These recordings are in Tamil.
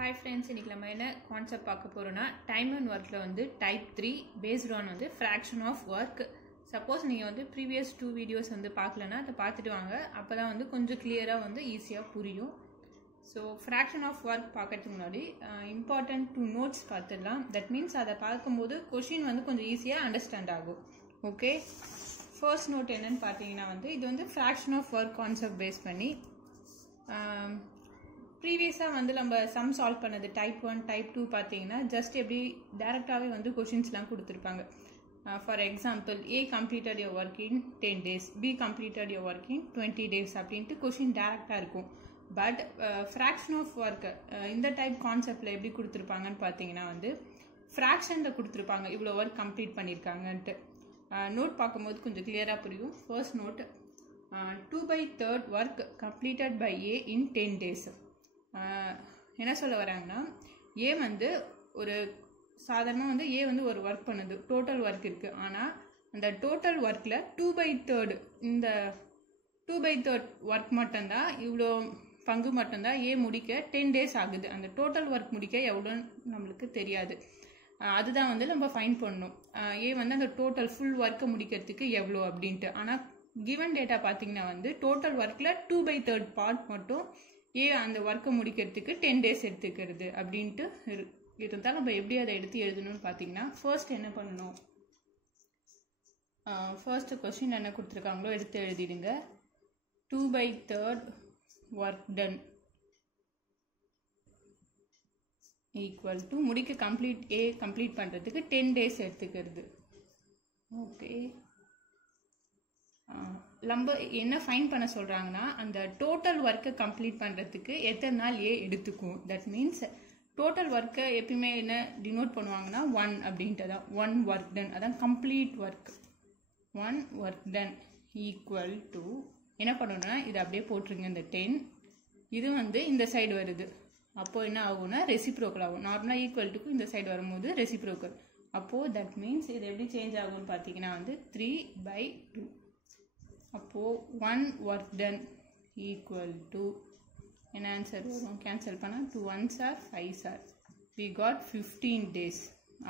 Hi friends, இன்னைக்கு நம்ம என்ன கான்செப்ட் பார்க்க போறோம்னா டைம் அண்ட் ஒர்க்ல வந்து டைப் 3 பேஸ்ட் ஆன் வந்து ஃபிராக்ஷன் ஆஃப் ஒர்க். சப்போஸ் நீங்க வந்து ப்ரீவியஸ் 2 வீடியோஸ் வந்து பார்க்கலனா அதை பார்த்துட்டு வாங்க. அப்பதான் வந்து கொஞ்சம் கிளியரா வந்து ஈஸியா புரியும். ஸோ ஃபிராக்ஷன் ஆஃப் ஒர்க் பார்க்கறதுக்கு முன்னாடி இம்பார்ட்டன்ட் 2 நோட்ஸ் பார்த்துடலாம். தட் மீன்ஸ் அதை பார்க்கும்போது கொஷின் வந்து கொஞ்சம் ஈஸியாக அண்டர்ஸ்டாண்ட் ஆகும். ஓகே, ஃபர்ஸ்ட் நோட் என்னன்னு பார்த்தீங்கன்னா வந்து இது வந்து fraction of work concept base பண்ணி ப்ரீவியஸாக வந்து நம்ம சம் சால்வ் பண்ணது டைப் 1 டைப் 2 பார்த்தீங்கன்னா ஜஸ்ட் எப்படி டேரெக்டாகவே வந்து கொஷின்ஸ்லாம் கொடுத்துருப்பாங்க. For example A completed your work in 10 days, B completed your work in 20 days அப்படின்ட்டு கொஷின் டேரெக்டாக இருக்கும். பட் ஃப்ராக்ஷன் ஆஃப் ஒர்க் இந்த டைப் கான்செப்டில் எப்படி கொடுத்துருப்பாங்கன்னு பார்த்தீங்கன்னா வந்து ஃப்ராக்ஷனில் கொடுத்துருப்பாங்க இவ்வளோ ஒர்க் கம்ப்ளீட் பண்ணியிருக்காங்கன்ட்டு. நோட் பார்க்கும்போது கொஞ்சம் கிளியராக புரியும். First note 2/3 work completed by A in 10 days. என்ன சொல்ல வராங்கன்னா ஏ வந்து ஒரு சாதாரணமாக வந்து ஏ வந்து ஒரு ஒர்க் பண்ணுது, டோட்டல் ஒர்க் இருக்குது. ஆனால் அந்த டோட்டல் ஒர்க்கில் 2/3 இந்த 2/3 ஒர்க் மட்டும்தான், இவ்வளோ பங்கு மட்டும்தான் ஏ முடிக்க 10 days ஆகுது. அந்த டோட்டல் ஒர்க் முடிக்க எவ்வளோன்னு நம்மளுக்கு தெரியாது. அதுதான் வந்து நம்ம ஃபைண்ட் பண்ணணும். ஏ வந்து அந்த டோட்டல் ஃபுல் ஒர்க்கை முடிக்கிறதுக்கு எவ்வளோ அப்படின்ட்டு. ஆனால் கிவன் டேட்டா பார்த்தீங்கன்னா வந்து டோட்டல் ஒர்க்கில் 2/3 பார்ட் மட்டும் ஏ அந்த ஒர்க்கை முடிக்கிறதுக்கு 10 days எடுத்துக்கிறது அப்படின்ட்டு இருந்தால் நம்ம எப்படி அதை எடுத்து எழுதணும்னு பார்த்தீங்கன்னா ஃபர்ஸ்ட் என்ன பண்ணணும், ஃபர்ஸ்ட் கொஸ்டின் என்ன கொடுத்துருக்காங்களோ எடுத்து எழுதிடுங்க. 2/3 ஒர்க் டன் ஈக்குவல் டு முடிக்க கம்ப்ளீட் பண்ணுறதுக்கு 10 days எடுத்துக்கிறது. ஓகே, நம்ம என்ன ஃபைன் பண்ண சொல்கிறாங்கன்னா அந்த டோட்டல் ஒர்க்கை கம்ப்ளீட் பண்ணுறதுக்கு எத்தனை நாள் ஏ எடுத்துக்கும். தட் மீன்ஸ் டோட்டல் ஒர்க்கை எப்பயுமே என்ன டினோட் பண்ணுவாங்கன்னா 1 அப்படின்ட்டு தான். 1 ஒர்க் டன், அதான் complete work. 1 work done equal to என்ன பண்ணணும்னா இது அப்படியே போட்டுருங்க. இந்த 10 இது வந்து இந்த சைடு வருது, அப்போது என்ன ஆகும்னா ரெசிப்ரோக்கல் ஆகும். நார்மலாக ஈக்குவல் டுக்கு இந்த சைடு வரும்போது ரெசிப்ரோக்கல். அப்போது தட் மீன்ஸ் இது எப்படி சேஞ்ச் ஆகும்னு பார்த்தீங்கன்னா வந்து 3/2. அப்போது 1 ஒர்க் டன் ஈக்குவல் டு என்ன ஆன்சர் வரும், கேன்சல் பண்ணால் 2 1s are 5s are we got 15 days.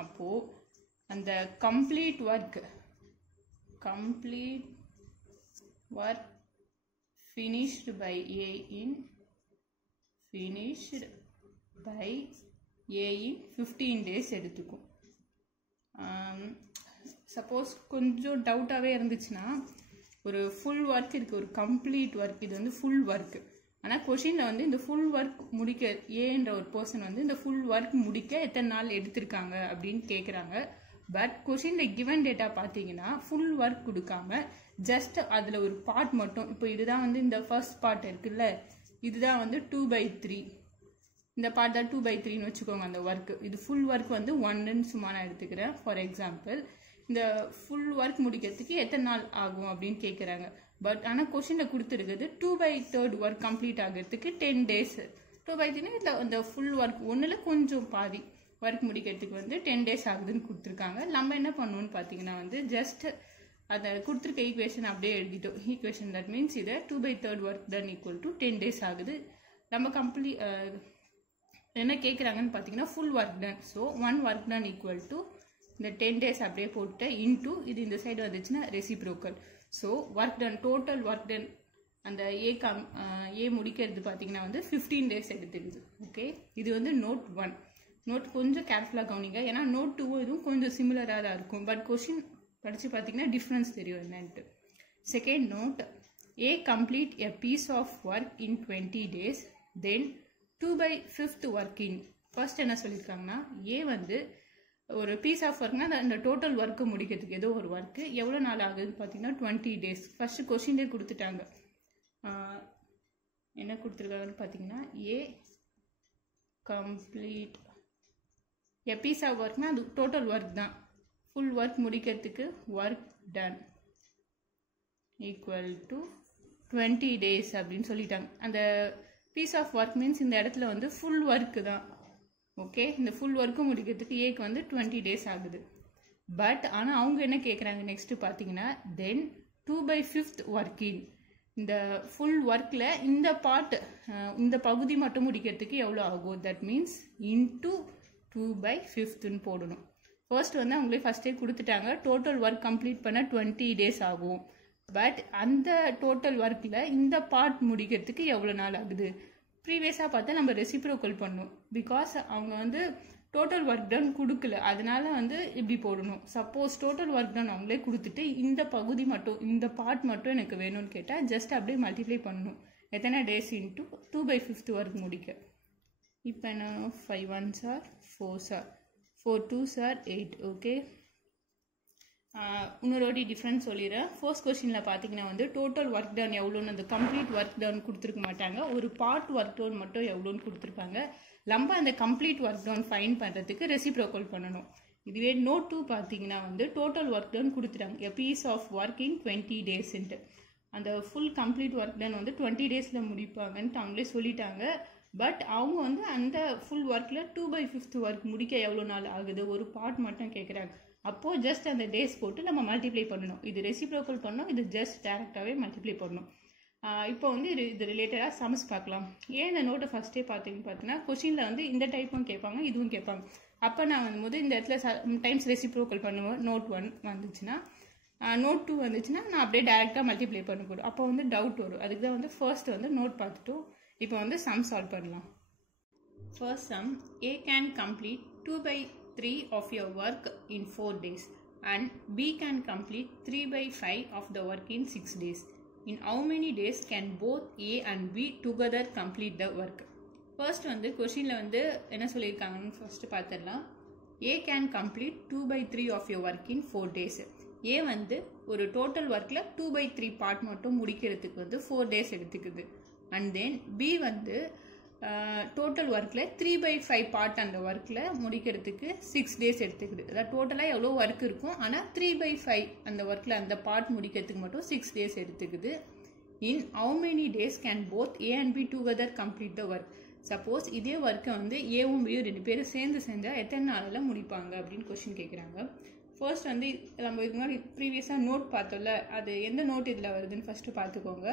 அப்போது அந்த complete work finished by A in 15 days எடுத்துக்கும். சப்போஸ் கொஞ்சம் டவுட்டாகவே இருந்துச்சுன்னா ஒரு ஃபுல் ஒர்க் இருக்குது, ஒரு கம்ப்ளீட் ஒர்க், இது வந்து ஃபுல் ஒர்க்கு. ஆனால் கொஷினில் வந்து இந்த ஃபுல் ஒர்க் முடிக்க ஏன்ற ஒரு பர்சன் வந்து இந்த ஃபுல் ஒர்க் முடிக்க எத்தனை நாள் எடுத்திருக்காங்க அப்படின்னு கேட்குறாங்க. பட் கொஷினில் கிவன் டேட்டா பார்த்தீங்கன்னா ஃபுல் ஒர்க் கொடுக்காம ஜஸ்ட் அதில் ஒரு பார்ட் மட்டும், இப்போ இதுதான் வந்து இந்த ஃபர்ஸ்ட் பார்ட் இருக்குல்ல, இதுதான் வந்து 2/3, இந்த பார்ட் தான் 2/3ன்னு வச்சுக்கோங்க அந்த ஒர்க்கு. இது ஃபுல் ஒர்க் வந்து 1ன்னு சும்மா நான் எடுத்துக்கிறேன் ஃபார் எக்ஸாம்பிள். இந்த ஃபுல் ஒர்க் முடிக்கிறதுக்கு எத்தனை நாள் ஆகும் அப்படின்னு கேட்குறாங்க. பட் ஆனால் கொஷினில் கொடுத்துருக்குது 2/3 ஒர்க் கம்ப்ளீட் ஆகிறதுக்கு 10 days. 2/3 இதில் அந்த ஃபுல் ஒர்க் ஒன்றில் கொஞ்சம் பாதி ஒர்க் முடிக்கிறதுக்கு வந்து 10 days ஆகுதுன்னு கொடுத்துருக்காங்க. நம்ம என்ன பண்ணணும்னு பார்த்தீங்கன்னா வந்து ஜஸ்ட் அதை கொடுத்துருக்க ஈக்குவேஷன் அப்படியே எழுதிட்டோம். ஈக்குவேஷன் தட் மீன்ஸ் இதை 2/3 work done equal to 10 days ஆகுது. நம்ம என்ன கேட்குறாங்கன்னு பார்த்தீங்கன்னா full work done. So 1 work done equal to இந்த 10 days அப்படியே போட்டு இன்டூ இது இந்த சைடு வந்துச்சுன்னா reciprocal. So work done, total work ton அந்த ஏ முடிக்கிறது பார்த்தீங்கன்னா வந்து 15 days எடுத்துக்குது. ஓகே, இது வந்து நோட் 1. நோட் கொஞ்சம் கேர்ஃபுல்லாக கவனிங்க, ஏன்னா நோட் 2 இதுவும் கொஞ்சம் சிமிலராக தான் இருக்கும். பட் கொஷின் படித்து பார்த்தீங்கன்னா டிஃப்ரென்ஸ் தெரியும் என்னன்ட்டு. Second note, A complete a piece of work in 20 days, then 2/5 work in. ஃபர்ஸ்ட் என்ன சொல்லியிருக்காங்கன்னா ஏ வந்து ஒரு பீஸ் ஆஃப் ஒர்க்னா அந்த டோட்டல் ஒர்க்கு முடிக்கிறதுக்கு ஏதோ ஒரு ஒர்க்கு எவ்வளோ நாள் ஆகுதுன்னு பார்த்தீங்கன்னா 20 days. ஃபர்ஸ்ட் கொஸ்டின்லேயே கொடுத்துட்டாங்க. என்ன கொடுத்துருக்காங்கன்னு பார்த்தீங்கன்னா ஏ கம்ப்ளீட் எ பீஸ் ஆஃப் ஒர்க்னா அது டோட்டல் ஒர்க் தான். ஃபுல் ஒர்க் முடிக்கிறதுக்கு work done equal to 20 days அப்படின்னு சொல்லிட்டாங்க. அந்த பீஸ் ஆஃப் ஒர்க் மீன்ஸ் இந்த இடத்துல வந்து ஃபுல் ஒர்க்கு தான். ஓகே, இந்த ஃபுல் ஒர்க்கு முடிக்கிறதுக்கு ஏக்கு வந்து 20 days ஆகுது. பட் ஆனால் அவங்க என்ன கேட்குறாங்க நெக்ஸ்ட்டு பார்த்தீங்கன்னா தென் 2/5 ஒர்க் இன். இந்த ஃபுல் ஒர்க்கில் இந்த பார்ட் இந்த பகுதி மட்டும் முடிக்கிறதுக்கு எவ்வளோ ஆகும், தட் மீன்ஸ் இன்டூ 2/5 போடணும். ஃபர்ஸ்ட் வந்து அவங்களே ஃபஸ்ட்டே கொடுத்துட்டாங்க, டோட்டல் ஒர்க் கம்ப்ளீட் பண்ண 20 days ஆகும். பட் அந்த டோட்டல் ஒர்க்கில் இந்த பார்ட் முடிக்கிறதுக்கு எவ்வளோ நாள் ஆகுது, ப்ரீவியஸாக பார்த்தா நம்ம ரெசிப்ரோக்கல் பண்ணணும். பிகாஸ் அவங்க வந்து டோட்டல் ஒர்க் டன் கொடுக்கல, அதனால வந்து இப்படி போடணும். சப்போஸ் டோட்டல் ஒர்க் டன் அவங்களே கொடுத்துட்டு இந்த பகுதி மட்டும் இந்த பார்ட் மட்டும் எனக்கு வேணும்னு கேட்டால் ஜஸ்ட் அப்படியே மல்டிப்ளை பண்ணணும். எத்தனை டேஸ் இன்ட்டு 2/5 ஒர்க் முடிக்க. இப்போ நான் 5 1s are 4s are 4 2s are 8. Okay, இன்னொரு டிஃப்ரென்ஸ் சொல்லிடுறேன். ஃபர்ஸ்ட் கொஸ்டினில் பார்த்தீங்கன்னா வந்து டோட்டல் ஒர்க் டன் எவ்வளோன்னு அந்த கம்ப்ளீட் ஒர்க் டன் கொடுத்துருக்க மாட்டாங்க, ஒரு பார்ட் ஒர்க் டன் மட்டும் எவ்வளோன்னு கொடுத்துருப்பாங்க. நம்ம அந்த கம்ப்ளீட் ஒர்க் டன் ஃபைன் பண்ணுறதுக்கு ரெசிப்ரோக்கல் பண்ணணும். இதுவே நோட் 2 பார்த்தீங்கன்னா வந்து டோட்டல் ஒர்க் டன் கொடுத்துட்டாங்க, a piece of work in 20 daysன்ட்டு. அந்த ஃபுல் கம்ப்ளீட் ஒர்க் டன் வந்து 20 daysல முடிப்பாங்கன்ட்டு அவங்களே சொல்லிட்டாங்க. பட் அவங்க வந்து அந்த ஃபுல் ஒர்க்கில் 2/5 ஒர்க் முடிக்க எவ்வளோ நாள் ஆகுது, ஒரு பார்ட் மட்டும் கேட்குறாங்க. அப்போது ஜஸ்ட் அந்த டேஸ் போட்டு நம்ம மல்டிப்ளை பண்ணணும். இது ரெசிப்ரோக்கல் பண்ணணும், இது ஜஸ்ட் டேரெக்டாகவே மல்டிப்ளை பண்ணணும். இப்போ வந்து இது ரிலேட்டடாக சம்ஸ் பார்க்கலாம். ஏன் இந்த நோட்டை ஃபஸ்ட்டே பார்த்தீங்கன்னா கொஷினில் வந்து இந்த டைப்பும் கேட்பாங்க, இதுவும் கேட்பாங்க. அப்போ நான் வந்து இந்த இடத்துல டைம்ஸ் ரெசிப்ரோக்கல் பண்ணுவேன். நோட் 1 வந்துச்சுன்னா, நோட் 2 வந்துச்சுன்னா நான் அப்படியே டேரெக்டாக மல்டிப்ளை பண்ண போடும். அப்போ வந்து டவுட் வரும். அதுக்கு தான் வந்து ஃபர்ஸ்ட் வந்து நோட் பார்த்துட்டோம். இப்போ வந்து சம் சால்வ் பண்ணலாம். First sum, A can complete 2/3 of your work in 4 days and B can complete 3/5 of the work in 6 days. In how many days can both A and B together complete the work? First வந்து கொஷினில் வந்து என்ன சொல்லியிருக்காங்கன்னு ஃபர்ஸ்ட் பார்த்துடலாம். A can complete 2/3 of your work in 4 days. A வந்து ஒரு டோட்டல் ஒர்க்கில் 2/3 பார்ட் மட்டும் முடிக்கிறதுக்கு வந்து 4 days எடுத்துக்குது. அண்ட் தென் B வந்து டோட்டல் ஒர்க்கில் 3/5 பார்ட் அந்த ஒர்க்கில் முடிக்கிறதுக்கு 6 days எடுத்துக்குது. அதாவது டோட்டலாக எவ்வளோ ஒர்க் இருக்கும், ஆனால் 3/5 அந்த ஒர்க்கில் அந்த பார்ட் முடிக்கிறதுக்கு மட்டும் 6 days எடுத்துக்குது. இன் how many days can both A and B together complete the work. Suppose இதே ஒர்க்கை வந்து ஏவும் பியும் 2 பேரும் சேர்ந்து செஞ்சால் எத்தனை நாளில் முடிப்பாங்க அப்படின்னு கொஸ்டின் கேட்குறாங்க. ஃபர்ஸ்ட் வந்து நம்ம இதுக்கு முன்னாடி ப்ரீவியஸாக நோட் பார்த்தோம்ல, அது எந்த நோட் இதில் வருதுன்னு ஃபஸ்ட்டு பார்த்துக்கோங்க.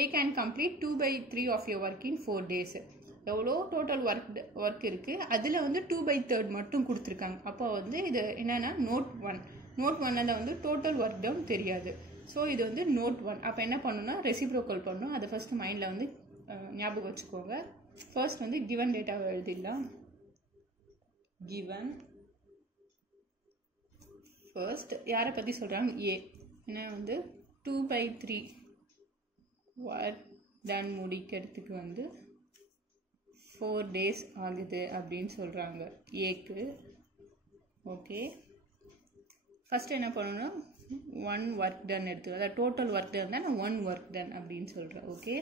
A can complete 2/3 of your work in 4 days. எவ்வளோ டோட்டல் ஒர்க் இருக்குது, அதில் வந்து 2/3 மட்டும் கொடுத்துருக்காங்க. அப்போ வந்து இது என்னென்னா நோட் 1 வந்து டோட்டல் ஒர்க் டவுன் தெரியாது. ஸோ இது வந்து நோட் 1. அப்போ என்ன பண்ணணும்னா ரெசிப்ரோக்கல் பண்ணணும். அதை ஃபஸ்ட்டு மைண்டில் வந்து ஞாபகம் வச்சுக்கோங்க. ஃபர்ஸ்ட் வந்து கிவன் டேட்டாவை எழுதிடலாம். கிவன் ஃபர்ஸ்ட் யாரை பற்றி சொல்கிறாங்க, ஏ. ஏன்னா வந்து 2/3 ஒர்க் டன் முடிக்கிறதுக்கு வந்து 4 days ஆகுது அப்படின்னு சொல்கிறாங்க ஏக்கு. ஓகே, ஃபஸ்ட்டு என்ன பண்ணணும்னா 1 ஒர்க் டன் எடுத்துக்கோ. அதாவது டோட்டல் ஒர்க் டன் தான் நான் 1 ஒர்க் டன் அப்படின்னு சொல்கிறேன். ஓகே,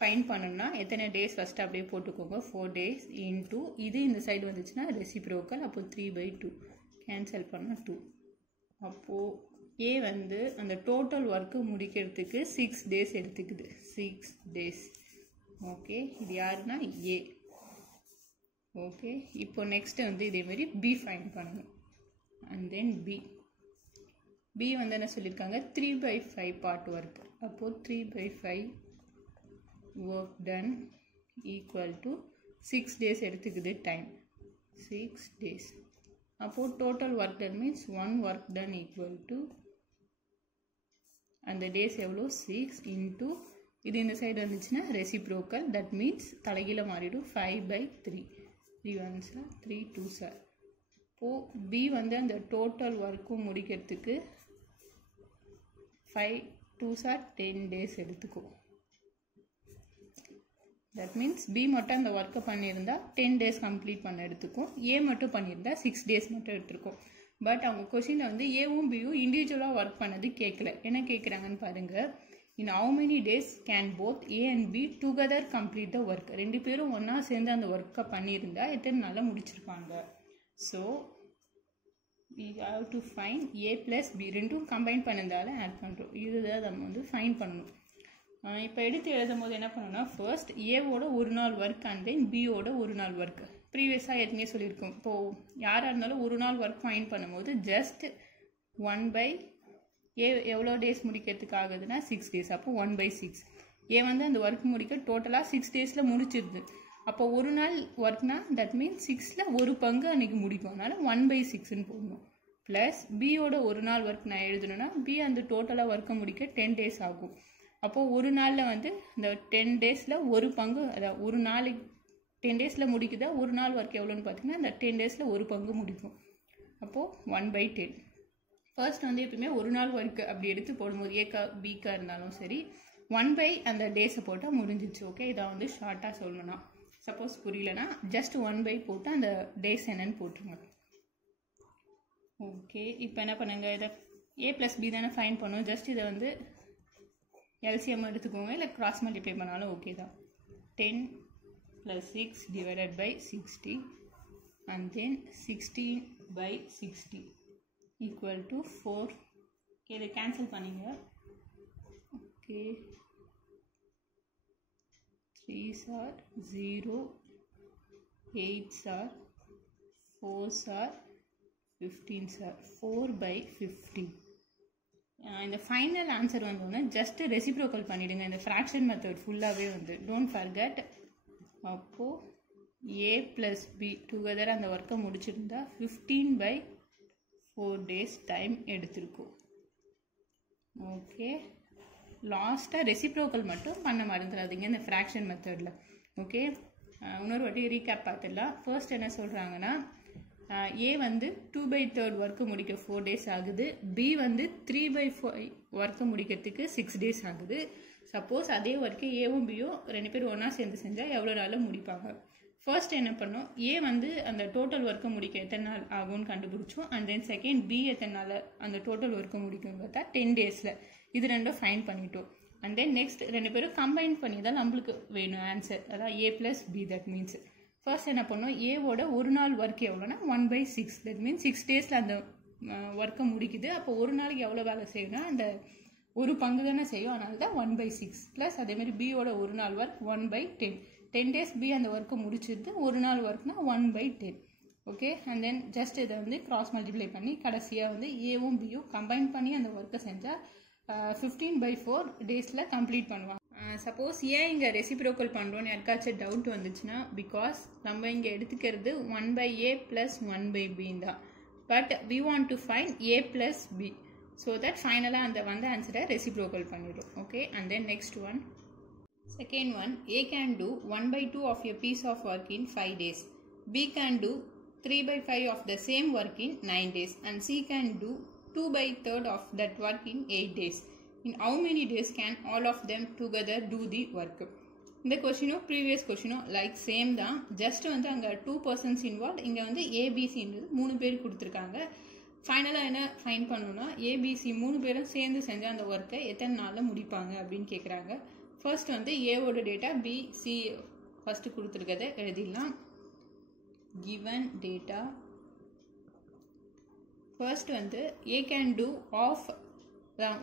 ஃபைன் பண்ணணும்னா எத்தனை டேஸ் ஃபஸ்ட்டு அப்படியே போட்டுக்கோங்க. 4 days இன்டூ இது இந்த சைடு வந்துச்சுன்னா ரெசிப்ரோக்கல், அப்போது 3/2 கேன்சல் பண்ணால் 2. அப்போது ஏ வந்து அந்த டோட்டல் ஒர்க்கு முடிக்கிறதுக்கு 6 days எடுத்துக்குது. 6 days. ஓகே, இது யாருன்னா ஏ. ஓகே, இப்போ நெக்ஸ்ட்டு வந்து இதேமாரி பி ஃபைன் பண்ணணும். அண்ட் தென் பி வந்து என்ன சொல்லியிருக்காங்க, 3/5 பார்ட் ஒர்க். அப்போது 3/5 work done equal to 6 days எடுத்துக்குது டைம். 6 days. அப்போது total work ton means 1 work done equal to அந்த டேஸ் எவ்வளோ 6 இன்டூ இது இந்த சைடு வந்துச்சுன்னா ரெசிப்ரோக்கல், தட் மீன்ஸ் தலைகீழ மாறிடும் 5/3. 3 1s are 3 2s are. இப்போது பி வந்து அந்த டோட்டல் ஒர்க்கும் முடிக்கிறதுக்கு 5 2s are 10 days எடுத்துக்கும். தட் மீன்ஸ் பி மட்டும் அந்த ஒர்க்கை பண்ணியிருந்தா 10 days கம்ப்ளீட் பண்ண எடுத்துக்கும். ஏ மட்டும் பண்ணியிருந்தா 6 days மட்டும் எடுத்துருக்கும். பட் அவங்க கொஷினில் வந்து ஏவும் பியும் இண்டிவிஜுவலாக ஒர்க் பண்ணது கேட்கல. என்ன கேட்குறாங்கன்னு பாருங்கள். In how many days can both A and B together complete the work. 2 பேரும் ஒன்றா சேர்ந்து அந்த ஒர்க்கை பண்ணியிருந்தா எத்தனை நாளில் முடிச்சிருப்பாங்க. So we have to find A plus B. ரெண்டும் கம்பைன் பண்ணதால ஆட் பண்ணுறோம். இதுதான் நம்ம வந்து ஃபைன் பண்ணணும். இப்போ எடுத்து எழுதும் போது என்ன பண்ணணும்னா ஃபர்ஸ்ட் ஏவோட ஒரு நாள் ஒர்க் அண்ட் தென் பியோட ஒரு நாள் ஒர்க். ப்ரீவியஸாக ஏற்கனவே சொல்லியிருக்கோம். இப்போது யாராக இருந்தாலும் ஒரு நாள் ஒர்க் ஃபைன் பண்ணும்போது ஜஸ்ட் 1/A எவ்வளோ டேஸ் முடிக்கிறதுக்கு ஆகுதுன்னா 6 days. அப்போ 1/6. ஏ வந்து அந்த ஒர்க் முடிக்க டோட்டலாக 6 டேஸில் முடிச்சிருது. அப்போ ஒரு நாள் ஒர்க்னா தட் மீன்ஸ் 6ல் ஒரு பங்கு அன்றைக்கி முடிக்கும். அதனால் 1/6ன்னு போடணும். ப்ளஸ் பியோட ஒரு நாள் ஒர்க் நான் எழுதணுன்னா பி அந்த டோட்டலாக ஒர்க்கை முடிக்க 10 டேஸ் ஆகும். அப்போது ஒரு நாளில் வந்து இந்த 10 டேஸில் ஒரு பங்கு, அதாவது ஒரு நாளைக்கு 10 டேஸில் முடிக்குதா, ஒரு நாள் ஒர்க் எவ்வளோன்னு பார்த்தீங்கன்னா இந்த 10 டேஸில் ஒரு பங்கு முடிக்கும். அப்போது 1/10. ஃபர்ஸ்ட் வந்து எப்பவுமே ஒரு நாள் ஒர்க்கு அப்படி எடுத்து போடும்போது ஏக்கா பிக்கா இருந்தாலும் சரி 1/, அந்த டேஸை போட்டால் முடிஞ்சிச்சு. ஓகே, இதை வந்து ஷார்ட்டாக சொல்லணும்னா, சப்போஸ் புரியலன்னா ஜஸ்ட் 1/, போட்டு அந்த டேஸ் என்னன்னு போட்டுருங்க. ஓகே, இப்போ என்ன பண்ணுங்க, இதை A+B தானே ஃபைன் பண்ணும். ஜஸ்ட் இதை வந்து எல்சிஎம் எடுத்துக்கோங்க, இல்லை கிராஸ் மல்டிப்ளை பண்ணாலும் ஓகே தான். 10 + 6 / 60 and then 16/60 equal to 4. Okay, இதை கேன்சல் பண்ணிங்க. Okay, 3s are 0, 8s are 4s are 15s are 4/50. இந்த ஃபைனல் ஆன்சர் வந்தோடனே ஜஸ்ட் ரெசிப்ரோக்கல் பண்ணிவிடுங்க. இந்த ஃப்ராக்ஷன் மெத்தட் ஃபுல்லாகவே வந்து டோன்ட் ஃபர்கெட். அப்போது A+B டுகெதர் அந்த ஒர்க்கை முடிச்சிருந்தா 15/4 டேஸ் டைம் எடுத்திருக்கும். ஓகே, லாஸ்ட்டாக ரெசிப்ரோக்கல் மட்டும் பண்ண மறந்துடாதீங்க இந்த ஃப்ராக்ஷன் மெத்தடில். ஓகே, இன்னொரு வாட்டி ரீகேப் பார்த்துடலாம். ஃபர்ஸ்ட் என்ன சொல்கிறாங்கன்னா, ஏ வந்து 2/3 ஒர்க்கு முடிக்க 4 டேஸ் ஆகுது. பி வந்து 3/5 ஒர்க்கு முடிக்கிறதுக்கு 6 டேஸ் ஆகுது. சப்போஸ் அதே ஒர்க்கு ஏவும் பியும் 2 பேரும் ஒன்றா சேர்ந்து செஞ்சால் எவ்வளோ நாளில் முடிப்பாங்க. ஃபர்ஸ்ட் என்ன பண்ணோம், ஏ வந்து அந்த டோட்டல் ஒர்க்கை முடிக்க எத்தனை நாள் ஆகும்னு கண்டுபிடிச்சோம். அண்ட் தென் செகண்ட் பி எத்தனை நாள் அந்த டோட்டல் ஒர்க்கை முடிக்கும்னு பார்த்தா 10 டேஸில். இது ரெண்டும் ஃபைன் பண்ணிட்டோம். அண்ட் தென் நெக்ஸ்ட் 2 பேரும் கம்பைன் பண்ணி தான் நம்மளுக்கு வேணும் ஆன்சர், அதாவது A+B. தட் மீன்ஸ் ஃபர்ஸ்ட் என்ன பண்ணோம், ஏவோட ஒரு நாள் ஒர்க் எவ்வளோனா 1/6. தட் மீன்ஸ் 6 டேஸில் அந்த ஒர்க்கை முடிக்குது. அப்போ ஒரு நாளைக்கு எவ்வளோ வேலை செய்யணும்னா அந்த ஒரு பங்கு தானே செய்யும், அதனால தான் 1/6. ப்ளஸ் அதேமாதிரி பியோட ஒரு நாள் ஒர்க் 1/10. 10 டேஸ் பி அந்த ஒர்க்கை முடிச்சிருது. ஒரு நாள் ஒர்க்னா 1/10. ஓகே, அண்ட் தென் ஜஸ்ட் இதை வந்து கிராஸ் மல்டிப்ளை பண்ணி கடைசியாக வந்து ஏவும் பியும் கம்பைன் பண்ணி அந்த ஒர்க்கை செஞ்சால் 15/4 டேஸில் கம்ப்ளீட் பண்ணுவாங்க. சப்போஸ் ஏன் இங்கே ரெசிப்ரோக்கல் பண்ணுறோன்னு யாருக்காச்சும் டவுட் வந்துச்சுன்னா, பிகாஸ் நம்ம இங்கே எடுத்துக்கிறது 1/A + 1/B தான். But we want to find A+B. So that ஃபைனலாக அந்த வந்து ஆன்சரை ரெசிப்ரோக்கல் பண்ணிடும். Okay, and then next one, second one, A can do 1/2 of a piece of work in 5 days. B can do 3/5 of the same work in 9 days. And C can do 2/3 of that work in 8 days. In how many days can all of them together do the work? இந்த கொஷினும் ப்ரீவியஸ் கொஷினும் லைக் சேம் தான். ஜஸ்ட் வந்து அங்கே 2 persons இன்வால்வ். இங்கே வந்து ஏபிசின்றது 3 பேர் கொடுத்துருக்காங்க. ஃபைனலாக என்ன ஃபைன் பண்ணணும்னா, ஏபிசி 3 பேரும் சேர்ந்து செஞ்ச அந்த ஒர்க்கை எத்தனை நாளில் முடிப்பாங்க அப்படின்னு கேட்குறாங்க. ஃபர்ஸ்ட் வந்து ஏவோட டேட்டா பி சி ஃபஸ்ட்டு கொடுத்துருக்கதை எழுதிடலாம். கிவன் டேட்டா ஃபர்ஸ்ட் வந்து A can do of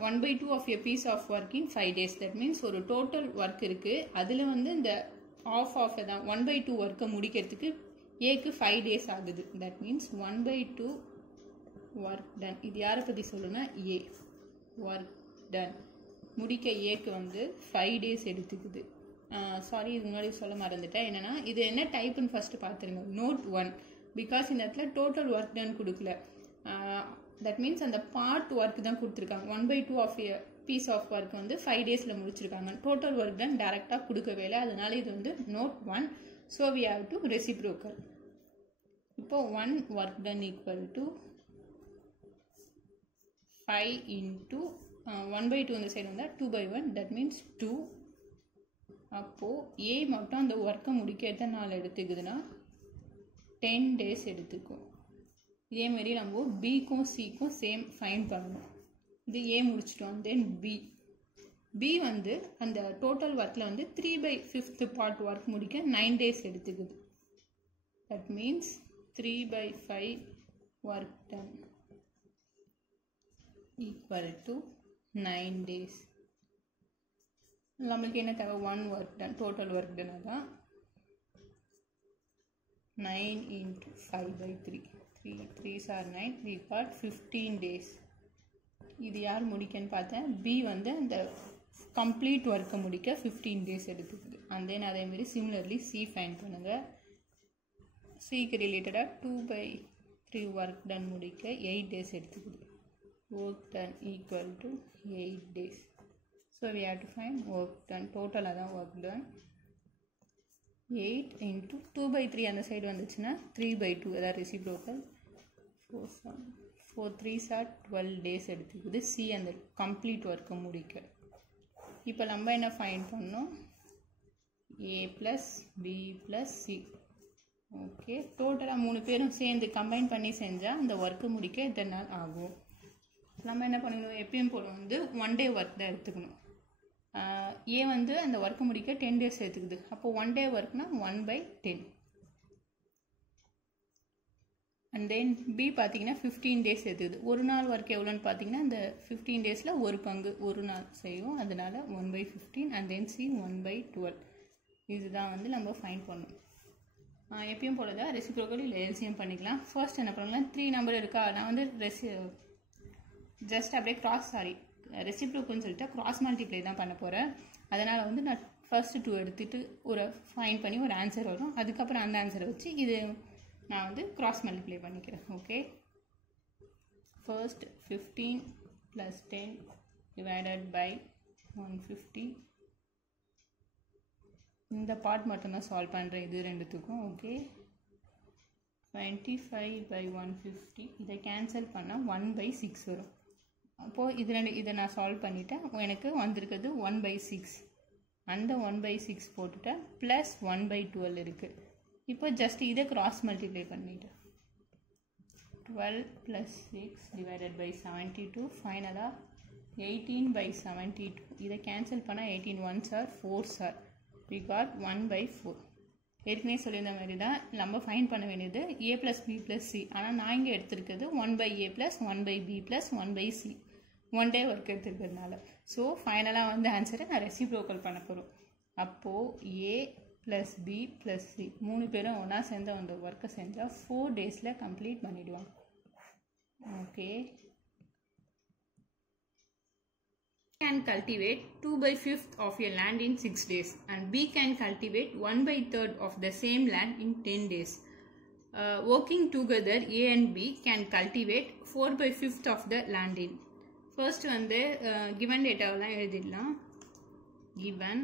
1/2 of a piece of work in 5 days. That means ஒரு டோட்டல் ஒர்க் இருக்குது, அதில் வந்து இந்த ஆஃப் 1/2 ஒர்க்கை முடிக்கிறதுக்கு ஏக்கு 5 days ஆகுது. That means 1/2 work done. இது யாரை பற்றி சொல்லுன்னா, ஏ ஒர்க் டன் முடிக்க ஏக்கு வந்து 5 days எடுத்துக்குது. சாரி, இது முன்னாடி சொல்ல மறந்துட்டேன். என்னென்னா இது என்ன டைப்புன்னு ஃபஸ்ட்டு பார்த்துருங்க. நோட் 1. பிகாஸ் இந்த இடத்துல டோட்டல் ஒர்க் டன் கொடுக்கல. தட் மீன்ஸ் அந்த பார்ட் ஒர்க் தான் கொடுத்துருக்காங்க. 1/2 of a piece of work வந்து 5 daysல முடிச்சிருக்காங்க. டோட்டல் ஒர்க் டன் டேரெக்டாக கொடுக்கவே இல்லை. அதனால இது வந்து note 1. So we have to reciprocal. இப்போ 1 work done equal to 5 into 1/2 இந்த சைடு வந்தால் 2/1. That means 2. அப்போது ஏ மட்டும் அந்த ஒர்க்கை முடிக்க எத்தனை நாள் எடுத்துக்குதுன்னா 10 days எடுத்துக்கும். இதேமாரி நம்ம பிக்கும் சிக்கும் சேம் ஃபைன் பண்ணணும். இது ஏ முடிச்சிட்டோம். தென் பி வந்து அந்த டோட்டல் ஒர்க்கில் வந்து 3/5 பார்ட் ஒர்க் முடிக்க 9 days எடுத்துக்குது. That means 3/5 work done equal to 9 days. நம்மளுக்கு என்ன தேவை, 1 work ton. Total work ton தான் 9 into 5/3. 3s are 9. we got 15 days. இது யார் முடிக்கன்னு பார்த்தேன், பி வந்து அந்த கம்ப்ளீட் ஒர்க்கை முடிக்க 15 days எடுத்துக்குது. அண்ட் தென் அதேமாரி சிமிலர்லி சி ஃபைன் பண்ணுங்கள். சிக்கு ரிலேட்டடாக 2/3 ஒர்க் டன் முடிக்க 8 days எடுத்துக்குது. Work done equal to 8 days. So we have to find work done. டோட்டலாக தான் ஒர்க் டன் 8 into 2/3 அந்த சைடு வந்துச்சுன்னா 3/2 அதாவது ரெசிப்ரோக்கல். 4 3s are 12 days எடுத்துக்குது சி அந்த கம்ப்ளீட் ஒர்க்கை முடிக்க. இப்போ நம்ம என்ன ஃபைண்ட் பண்ணோம்? A plus B plus C. Okay, டோட்டலாக 3 பேரும் சேர்ந்து கம்பைன் பண்ணி செஞ்சால் அந்த ஒர்க்கு முடிக்க எத்தனை நாள் ஆகும்? நம்ம என்ன பண்ணணும்? எப்பயும் போல வந்து 1 day ஒர்க் தான் எடுத்துக்கணும். ஏ வந்து அந்த ஒர்க்கு முடிக்க 10 days எடுத்துக்குது. அப்போது 1 day ஒர்க்னா 1/10. அண்ட் தென் பி பார்த்தீங்கன்னா 15 days எடுத்துக்குது. ஒரு நாள் ஒர்க் எவ்வளோன்னு பார்த்தீங்கன்னா இந்த 15 daysல ஒரு பங்கு ஒரு நாள் செய்வோம், அதனால 1/15. And then C 1/12. இதுதான் வந்து நம்ம ஃபைண்ட் பண்ணணும். எப்பயும் போல தான் ரெசிப்ரோக்கல் இல்லை எல்சிஎம் பண்ணிக்கலாம். ஃபர்ஸ்ட் என்ன பண்ணலாம்? 3 நம்பர் இருக்கா, நான் வந்து ஜஸ்ட் அப்படியே ரெசிப்ரோக்கல்னு சொல்லிட்டு கிராஸ் மல்டிப்ளை தான் பண்ண போகிறேன். அதனால் வந்து நான் ஃபர்ஸ்ட் 2 எடுத்துகிட்டு ஒரு ஃபைன் பண்ணி ஒரு ஆன்சர் வரும். அதுக்கப்புறம் அந்த ஆன்சரை வச்சு இது நான் வந்து கிராஸ் மல்டிப்ளை பண்ணிக்கிறேன். Okay, first 15 + 10 divided by 150. இந்த பார்ட் மட்டும்தான் சால்வ் பண்ணுறேன் இது ரெண்டுத்துக்கும். ஓகே, 25/150 இதை கேன்சல் பண்ணால் 1/6 வரும். அப்போது இதை நான் சால்வ் பண்ணிவிட்டேன். எனக்கு வந்திருக்கிறது 1/6. அந்த 1/6 போட்டுட்டேன் ப்ளஸ் 1/12 இருக்குது. இப்போ ஜஸ்ட் இதை கிராஸ் மல்டிப்ளை பண்ணிட்டேன். 12 + 6 டிவைடட் பை 72. ஃபைனலாக 18/72. இதை கேன்சல் பண்ணால் 18 1s are 4s are. we got 1/4. ஏற்கனவே சொல்லியிருந்த மாதிரி தான் நம்ம ஃபைன் பண்ண வேண்டியது a + b + c. ஆனால் நான் இங்கே எடுத்திருக்கிறது 1/a + 1/b + 1/c. 1 day work எடுத்துருக்கிறதுனால. So ஃபைனலாக வந்து ஆன்சரை நான் ரெசிப்ரோக்கல் பண்ண போகிறோம். அப்போது a + b + c 3 பேரும் ஒன்றா சேர்ந்து அந்த ஒர்க்கை செஞ்சால் 4 daysல கம்ப்ளீட் பண்ணிவிடுவாங்க. Okay, can cultivate 2/5 of a land in 6 days and B can cultivate 1/3 of the same land in 10 days. Working together A and B can cultivate 4/5 of the land in. First வந்து given dataவெல்லாம் எழுதிடலாம். given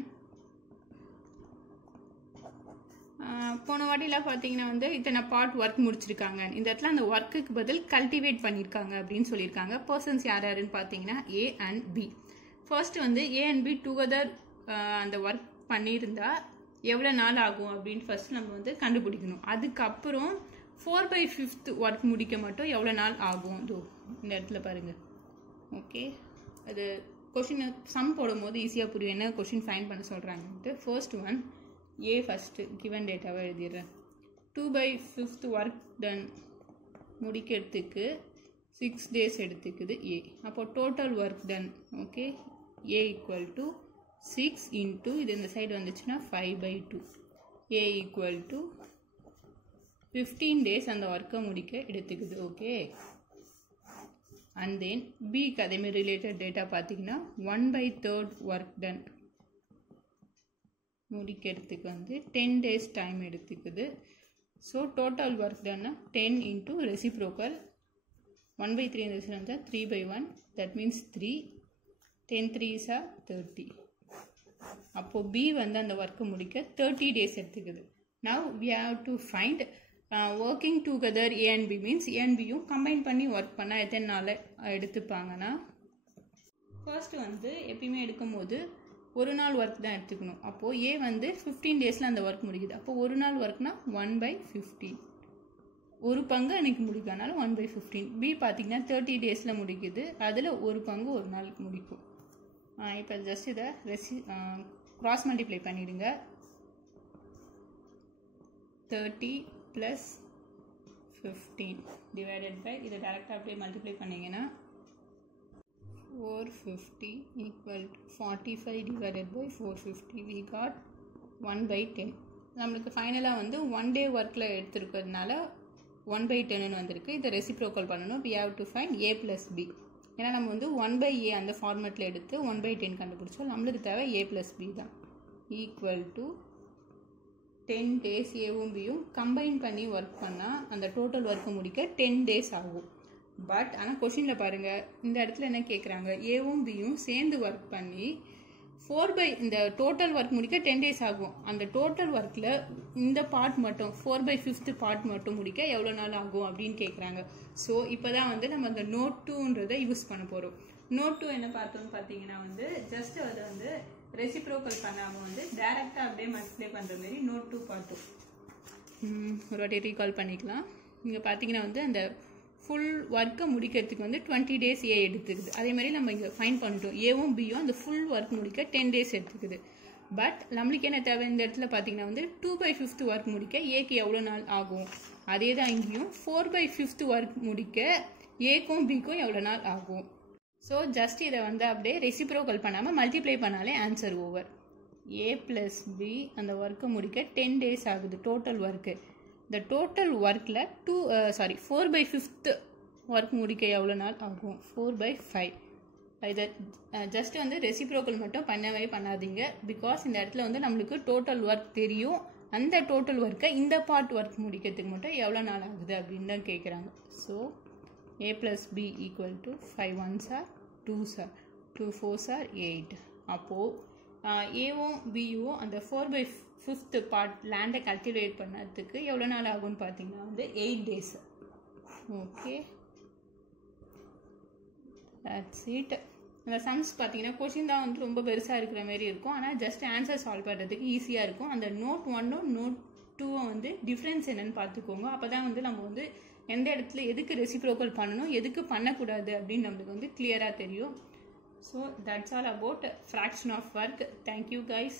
போன வாட்டிலாம் பார்த்தீங்கன்னா வந்து இத்தனை பார்ட் ஒர்க் முடிச்சிருக்காங்க. இந்த இடத்துல அந்த ஒர்க்குக்கு பதில் கல்டிவேட் பண்ணியிருக்காங்க அப்படின்னு சொல்லியிருக்காங்க. பர்சன்ஸ் யார் யாருன்னு பார்த்தீங்கன்னா A and B. ஃபர்ஸ்ட் வந்து A and B டுகெதர் அந்த ஒர்க் பண்ணியிருந்தா எவ்வளோ நாள் ஆகும் அப்படின்னு ஃபர்ஸ்ட் நம்ம வந்து கண்டுபிடிக்கணும். அதுக்கப்புறம் 4/5 ஒர்க் முடிக்க மட்டும் எவ்வளோ நாள் ஆகும் இந்த இடத்துல பாருங்கள். ஓகே, அது கொஷின் சம் போடும்போது ஈஸியாக புரியும் என்ன கொஷின் ஃபைண்ட் பண்ண சொல்கிறாங்கன்ட்டு. First one A first given டேட்டாவை எழுதிடுறேன். 2/5 ஒர்க் டன் முடிக்கிறதுக்கு 6 days எடுத்துக்குது ஏ. அப்போ total work done okay A equal to 6 into இது இந்த சைடு வந்துச்சுன்னா 5/2. ஏ ஈக்குவல் டு 15 days அந்த ஒர்க்கை முடிக்க எடுத்துக்குது. ஓகே, அண்ட் தென் பிக்கு அதேமாதிரி ரிலேட்டட் டேட்டா பார்த்தீங்கன்னா 1/3 ஒர்க் டன் முடிக்கிறதுக்கு வந்து 10 days டைம் எடுத்துக்குது. ஸோ டோட்டல் ஒர்க் டன்னா 10 இன்ட்டு ரெசிப்ரோக்கல் 1/3 வந்து 3/1 தட் மீன்ஸ் 3. 10 3s are 30. அப்போது பி வந்து அந்த ஒர்க்கை முடிக்க 30 days எடுத்துக்குது. Now we have to find working together A and B means A and Bயும் கம்பைன் பண்ணி ஒர்க் பண்ணால் எத்தனை நாள் எடுத்துப்பாங்கன்னா ஃபர்ஸ்ட் வந்து எப்பயுமே எடுக்கும்போது ஒரு நாள் ஒர்க் தான் எடுத்துக்கணும். அப்போது ஏ வந்து 15 daysல அந்த ஒர்க் முடிக்குது. அப்போது ஒரு நாள் ஒர்க்னா 1/15. ஒரு பங்கு அன்றைக்கி முடிக்கிறதுனால 1/15. பி பார்த்திங்கன்னா 30 daysல முடிக்குது. அதில் ஒரு பங்கு ஒரு நாள் முடிக்கும். இப்போ ஜஸ்ட் இதை கிராஸ் மல்டிப்ளை பண்ணிவிடுங்க. 30 + 15 டிவைடட் பை இதை டேரெக்டாக அப்படியே மல்டிப்ளை பண்ணிங்கன்னா 450 equal to 45 divided by 450. we got 1/10. நம்மளுக்கு ஃபைனலாக வந்து 1 day ஒர்க்கில் எடுத்துருக்கிறதுனால 1/10 வந்திருக்கு. இதை ரெசிப்ரோக்கல் பண்ணணும். we have to find A + B. ஏன்னா நம்ம வந்து 1/a அந்த ஃபார்மேட்டில் எடுத்து 1/10 கண்டுபிடிச்சோம். நம்மளுக்கு தேவை a + b தான். ஈக்குவல் டு 10 days ஏவும் பியும் கம்பைன் பண்ணி ஒர்க் பண்ணால் அந்த டோட்டல் ஒர்க்கு முடிக்க 10 days ஆகும். பட் ஆனால் கொஷினில் பாருங்கள், இந்த இடத்துல என்ன கேட்குறாங்க, ஏவும் பியும் சேர்ந்து ஒர்க் பண்ணி இந்த டோட்டல் ஒர்க் முடிக்க 10 days ஆகும். அந்த டோட்டல் ஒர்க்கில் இந்த பார்ட் மட்டும் 4/5 பார்ட் மட்டும் முடிக்க எவ்வளோ நாள் ஆகும் அப்படின்னு கேட்குறாங்க. ஸோ இப்போ தான் வந்து நம்ம அந்த நோட் 2ன்றதை யூஸ் பண்ண போகிறோம். நோட் 2 என்ன பார்த்தோம்னு பார்த்தீங்கன்னா வந்து ஜஸ்ட் அதை வந்து ரெசிப்ரோக்கல் பண்ணாமல் வந்து டேரெக்டாக அப்படியே மல்டிப்ளை பண்ணுற மாதிரி நோட் 2 பார்த்தோம். ஒரு வாட்டி ரீகால் பண்ணிக்கலாம். இங்கே பார்த்தீங்கன்னா வந்து அந்த ஃபுல் ஒர்க்கை முடிக்கிறதுக்கு வந்து 20 days ஏ எடுத்துக்குது. அதே மாதிரி நம்ம இங்கே ஃபைன் பண்ணிட்டோம், ஏவும் பியும் அந்த ஃபுல் ஒர்க் முடிக்க 10 days எடுத்துக்குது. பட் நம்மளுக்கு என்ன தேவை இந்த இடத்துல பார்த்தீங்கன்னா வந்து 2/5 ஒர்க் முடிக்க ஏக்கு எவ்வளோ நாள் ஆகும். அதே தான் இங்கேயும் 4/5 ஒர்க் முடிக்க ஏக்கும் பிக்கும் எவ்வளோ நாள் ஆகும். ஸோ ஜஸ்ட் இதை வந்து அப்படியே ரெசிப்ரோக்கல் பண்ணாமல் மல்டிப்ளை பண்ணாலே ஆன்சர் ஓவர். a + b அந்த ஒர்க்கை முடிக்க 10 days ஆகுது டோட்டல் ஒர்க்கு. இந்த டோட்டல் ஒர்க்கில் 4/5 ஒர்க் முடிக்க எவ்வளோ நாள் ஆகும், 4/5. இதை ஜஸ்ட் வந்து ரெசிப்ரோக்கல் மட்டும் பண்ணவே பண்ணாதீங்க. பிகாஸ் இந்த இடத்துல வந்து நம்மளுக்கு டோட்டல் ஒர்க் தெரியும். அந்த டோட்டல் ஒர்க்கை இந்த பார்ட் ஒர்க் முடிக்கிறதுக்கு மட்டும் எவ்வளோ நாள் ஆகுது அப்படின்னு தான் கேட்குறாங்க. So a + b = 5 1s are 2s are 2 4s are 8. அப்போது ஏவும் பியும் அந்த 4/5 பார்ட் லேண்டை கல்டிவேட் பண்ணதுக்கு எவ்வளோ நாள் ஆகும்னு பார்த்தீங்கன்னா வந்து 8 days. Okay, that's it. அந்த சம்ஸ் பார்த்தீங்கன்னா கொஷின் தான் வந்து ரொம்ப பெருசாக இருக்கிற மாதிரி இருக்கும். ஆனால் ஜஸ்ட் ஆன்சர் சால்வ் பண்ணுறதுக்கு ஈஸியாக இருக்கும். அந்த நோட் 1 நோட் 2 வந்து டிஃப்ரென்ஸ் என்னன்னு பார்த்துக்கோங்க. அப்போ தான் வந்து நம்ம வந்து எந்த இடத்துல எதுக்கு ரெசிப்ரோக்கல் பண்ணணும், எதுக்கு பண்ணக்கூடாது அப்படின்னு நம்மளுக்கு வந்து கிளியராக தெரியும். So that's all about fraction of work. Thank you guys.